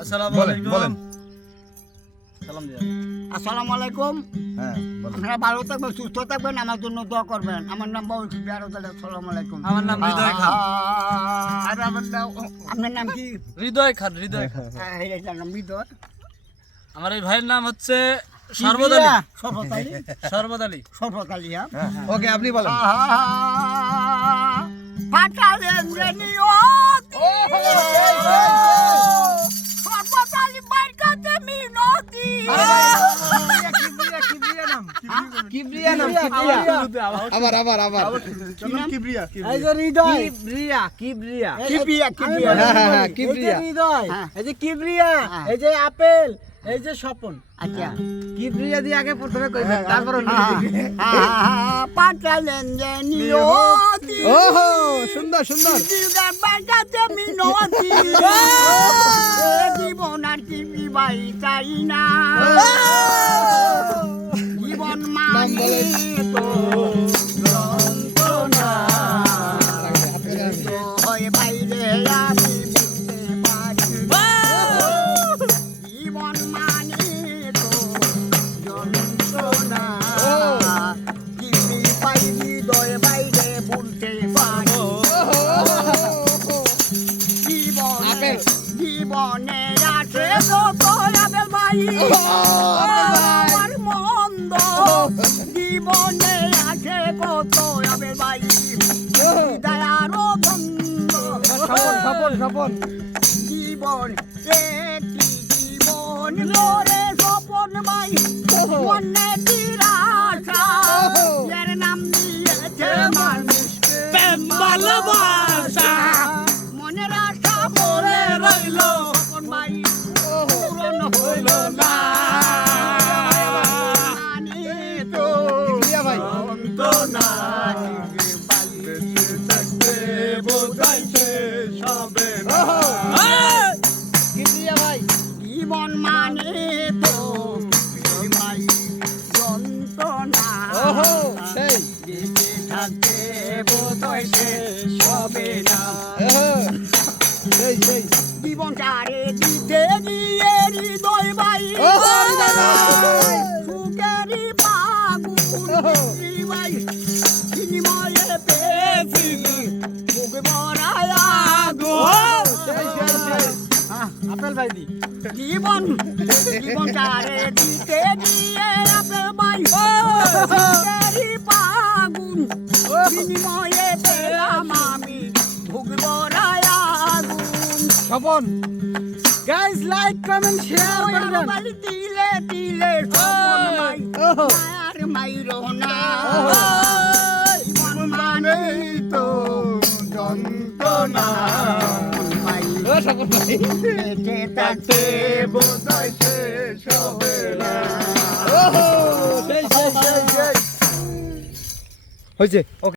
আসসালামু আলাইকুম। সালাম দিয়া। আসসালামু আলাইকুম। হ্যাঁ বলেন। আপনারা ভালো থাকবেন, সুস্থ থাকবেন, আমার জন্য দোয়া করবেন। আমার নাম বাউল শিবদার। আসসালামু আলাইকুম। আমার নাম হৃদয় খান। আর আপনার নাম কি? হৃদয় খান, হৃদয় খান। এইটার নাম হৃদয়। আমার এই ভাইয়ের নাম হচ্ছে শরবত আলী। শরবত আলী। শরবত আলী। শরবত আলী, হ্যাঁ। ওকে আপনি বলেন। পাঠালেন যে নিয়তি। শরবত আলী বাইর কাছে মিনতি। কিবরিয়া নাম আবার কিবরিয়া। এই যে হৃদয় কিবরিয়া কিবরিয়া কিবরিয়া, কিবরিয়া। হ্যাঁ এই যে কিবরিয়া হৃদয় হ্যাঁ। এই যে কিবরিয়া হ্যাঁ। এই যে আপেল এই যে স্বপন আচ্ছা। কিবরিয়া দিয়ে আগে প্রথমে কইবেন তারপর পাঠালেন যে নিয়তি। ওহো সুন্দর সুন্দর জীবন বাঁচাতে মিনতি। জীবন আর কি ভাই চাই না। জীবন মানে তো যন্ত্রণা। হয় বাইরে আমি বুঝতে পারি। জীবন মানে তো যন্ত্রণা। কিবরি পাই হৃদয় বাইরে বলতে পারি। জীবনে জীবনে আছে যত আপেল ভাই। আমার মন্দ জীবনে আছে কত আপেল ভাই। দয়ারও বন্ধ স্বপন জীবন একটি জীবন লড়ে স্বপন ভাই। মনে তিরাশা এর নাম দিয়েছে মানুষ প্রেম ভালোবাসা। মনের আশা মনে রইল স্বপন ভাই, পূরণ হইল না। জানি তো কিবরিয়া ভাই যন্ত্রণা। কিবরিয়া ভাই জীবন মানে তো ভাই যন্ত্রণা। ওহো সেই বেঁচে থাকতে বোধহয় শেষ হবে না। সেই সেই জীবন চারে দিতে গিয়ে হৃদয় ভাই। ওহো, হৃদয় ভাই। সুখেরই পাগুন ভাই। বিনিময়ে পেয়েছি বুক ভরায় আগুন। সেই সেই সেই আপেল ভাই দি জীবন জীবন চারে দিতে গিয়ে আপেল ভাই। সুখেরই পাগুন বিনিময়ে পেলাম আমি বুক ভরায় আগুন। Swapan guys like comment share করবেন বাড়ি দিলে দিলে স্বপন ভাই। ওহো আর মাইরো না। ওহো। জীবন মানেই তো যন্ত্রণা। ভাই ও স্বপন ভাই বেঁচে থাকতে বোধহয় শেষ হবে না। ওহো সেই সেই সেই সেই হইছে ওকে